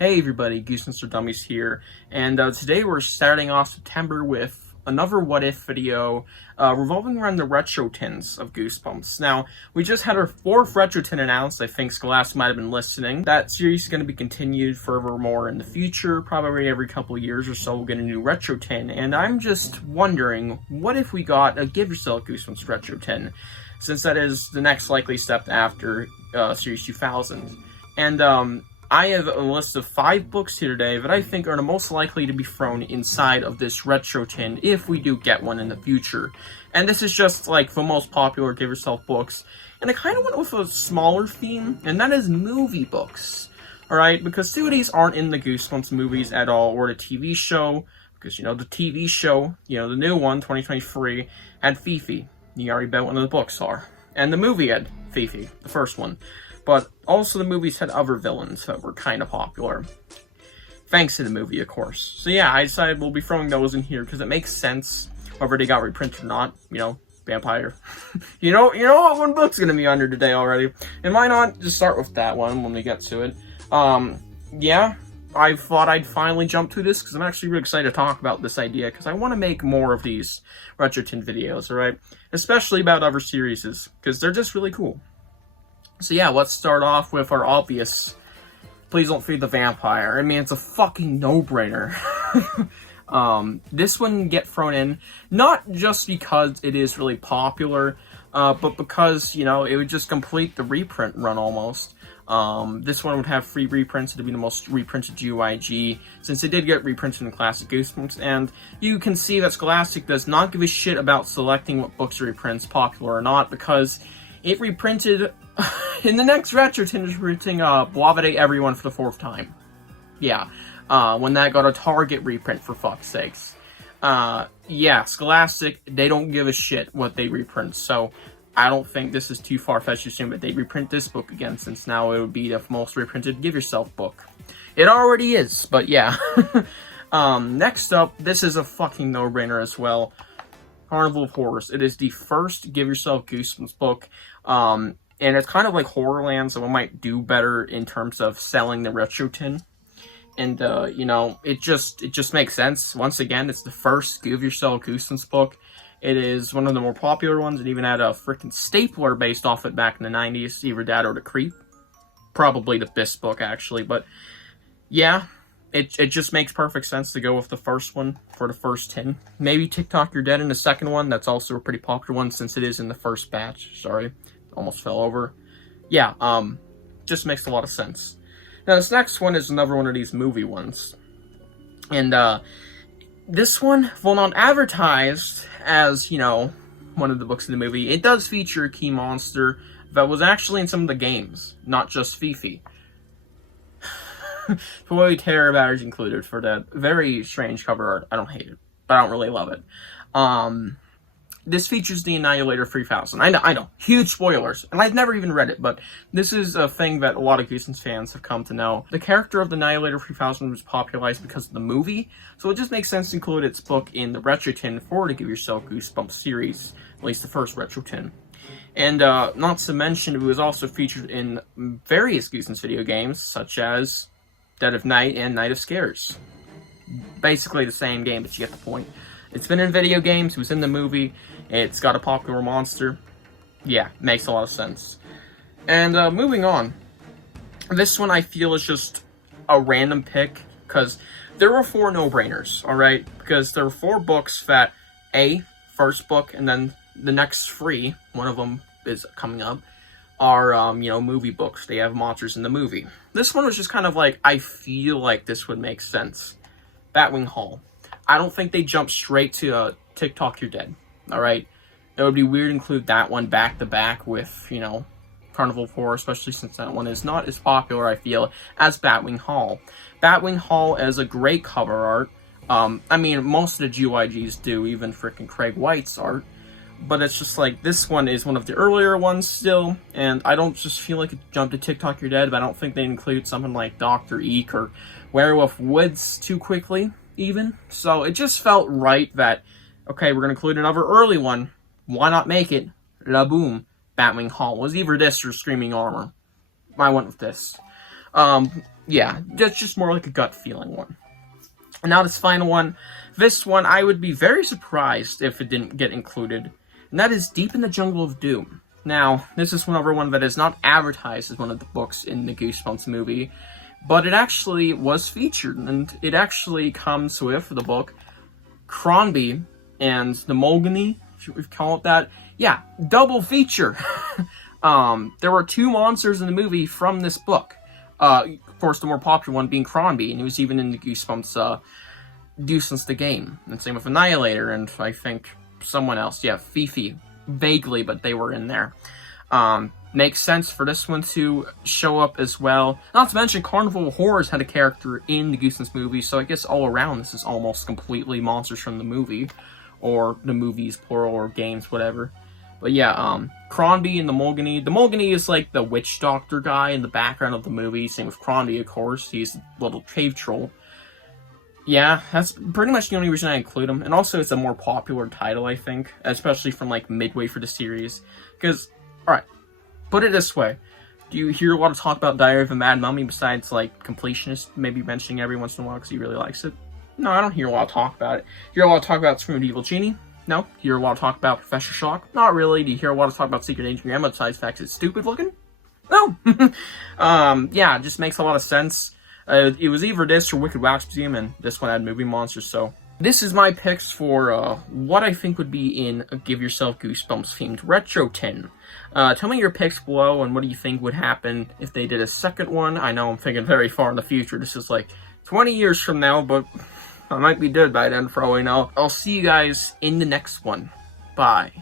Hey everybody, Goosebumps or Dummies here, and today we're starting off September with another What If video revolving around the retro tins of Goosebumps. Now, we just had our 4th retro tin announced. I think Scholastic might have been listening. That series is going to be continued furthermore in the future. Probably every couple of years or so we'll get a new retro tin, and I'm just wondering, what if we got a Give Yourself Goosebumps retro tin, since that is the next likely step after Series 2000. And I have a list of 5 books here today that I think are the most likely to be thrown inside of this retro tin if we do get one in the future. And this is just like the most popular Give Yourself books. And I kind of went with a smaller theme, and that is movie books. Alright, because 2 of these aren't in the Goosebumps movies at all, or the TV show. Because, the TV show, the new one, 2023, had Fifi. You already bet one of the books are. And the movie had Fifi, the first one. But also the movies had other villains that were kind of popular. Thanks to the movie, of course. So yeah, I decided we'll be throwing those in here because it makes sense, whether they got reprinted or not. Vampire. you know what one book's gonna be under today already. And why not just start with that one when we get to it. Yeah, I thought I'd finally jump to this because I'm actually really excited to talk about this idea because I want to make more of these retro tin videos, alright? Especially about other series, because they're just really cool. So yeah, let's start off with our obvious, please don't feed the vampire. I mean, it's a fucking no-brainer. This one get thrown in, not just because it is really popular, but because, it would just complete the reprint run almost. This one would have 3 reprints. It would be the most reprinted GYG, since it did get reprinted in Classic Goosebumps, and you can see that Scholastic does not give a shit about selecting what books reprints, popular or not, because it reprinted... in the next retro tin is reprinting Boavade Everyone for the 4th time. Yeah, when that got a Target reprint, for fuck's sakes. Yeah, Scholastic, they don't give a shit what they reprint, so I don't think this is too far-fetched to assume that they reprint this book again, since now it would be the most reprinted Give Yourself book. It already is, but yeah. Next up, this is a fucking no-brainer as well. Carnival of Horrors. It is the first Give Yourself Goosebumps book, and it's kind of like Horrorland, so it might do better in terms of selling the retro tin. And, it just makes sense. Once again, it's the first Give Yourself Goosebumps book. It is one of the more popular ones. It even had a freaking stapler based off it back in the 90s, either that or The Creep. Probably the best book, actually. But, yeah, it just makes perfect sense to go with the first one for the first tin. Maybe TikTok You're Dead in the second one. That's also a pretty popular one since it is in the first batch. Sorry. Almost fell over. Yeah, just makes a lot of sense. Now, this next one is another one of these movie ones. And, this one, while not advertised as, one of the books in the movie, it does feature a key monster that was actually in some of the games, not just Fifi. Toy Terror Batters included for that very strange cover art. I don't hate it, but I don't really love it. This features the Annihilator 3000. I know, huge spoilers, and I've never even read it, but this is a thing that a lot of Goosebumps fans have come to know. The character of the Annihilator 3000 was popularized because of the movie, so it just makes sense to include its book in the retro tin for the Give Yourself Goosebumps series, at least the first retro tin. And not to mention, it was also featured in various Goosebumps video games, such as Dead of Night and Night of Scares. Basically the same game, but you get the point. It's been in video games, it was in the movie, it's got a popular monster. Yeah, makes a lot of sense. And moving on. This one I feel is just a random pick, because there were 4 no-brainers, alright? Because there were 4 books that, first book, and then the next 3, one of them is coming up, are, movie books. They have monsters in the movie. This one was just kind of like, I feel like this would make sense. Batwing Hall. I don't think they jump straight to TikTok You're Dead, alright? It would be weird to include that one back-to-back with, Carnival of Horrors, especially since that one is not as popular, I feel, as Batwing Hall. Batwing Hall is a great cover art. I mean, most of the GYGs do, even freaking Craig White's art. But it's just like, this one is one of the earlier ones still, and I don't just feel like it jumped to TikTok You're Dead, but I don't think they include something like Dr. Eek or Werewolf Woods too quickly, even. So it just felt right that, okay, we're going to include another early one. Why not make it? La boom. Batwing Hall. Was either this or Screaming Armor. I went with this. yeah, just more like a gut feeling one. And now this final one. This one, I would be very surprised if it didn't get included. And that is Deep in the Jungle of Doom. Now, this is another one that is not advertised as one of the books in the Goosebumps movie, but it actually was featured, and it actually comes with the book Crombie and the Mulgany, if we call it that. Yeah, double feature. There were 2 monsters in the movie from this book. Of course, the more popular one being Crombie, and it was even in the Goosebumps, Goosebumps the game. And same with Annihilator, and I think someone else. Yeah, Fifi. Vaguely, but they were in there. Makes sense for this one to show up as well. Not to mention, Carnival of Horrors had a character in the Goosebumps movie, so I guess all around this is almost completely monsters from the movie. Or the movies, plural, or games, whatever. But yeah, Crombie and the Mulgany. The Mulgany is like the witch doctor guy in the background of the movie. Same with Crombie, of course. He's a little cave troll. Yeah, that's pretty much the only reason I include him. And also, it's a more popular title, I think. Especially from, like, midway for the series. Because, alright, put it this way. Do you hear a lot of talk about Diary of a Mad Mummy besides, like, Completionist maybe mentioning every once in a while because he really likes it? No, I don't hear a lot of talk about it. Hear a lot of talk about Scream Evil Genie? No. Hear a lot of talk about Professor Shock? Not really. Do you hear a lot of talk about Secret Agent Grandma besides the fact it's stupid looking? No. Yeah, it just makes a lot of sense. It was either this or Wicked Wax Museum, and this one had movie monsters, so... This is my picks for what I think would be in a Give Yourself Goosebumps themed retro tin. Tell me your picks below, and what do you think would happen if they did a second one? I know I'm thinking very far in the future. This is like 20 years from now, but I might be dead by then for all we know. I'll see you guys in the next one. Bye.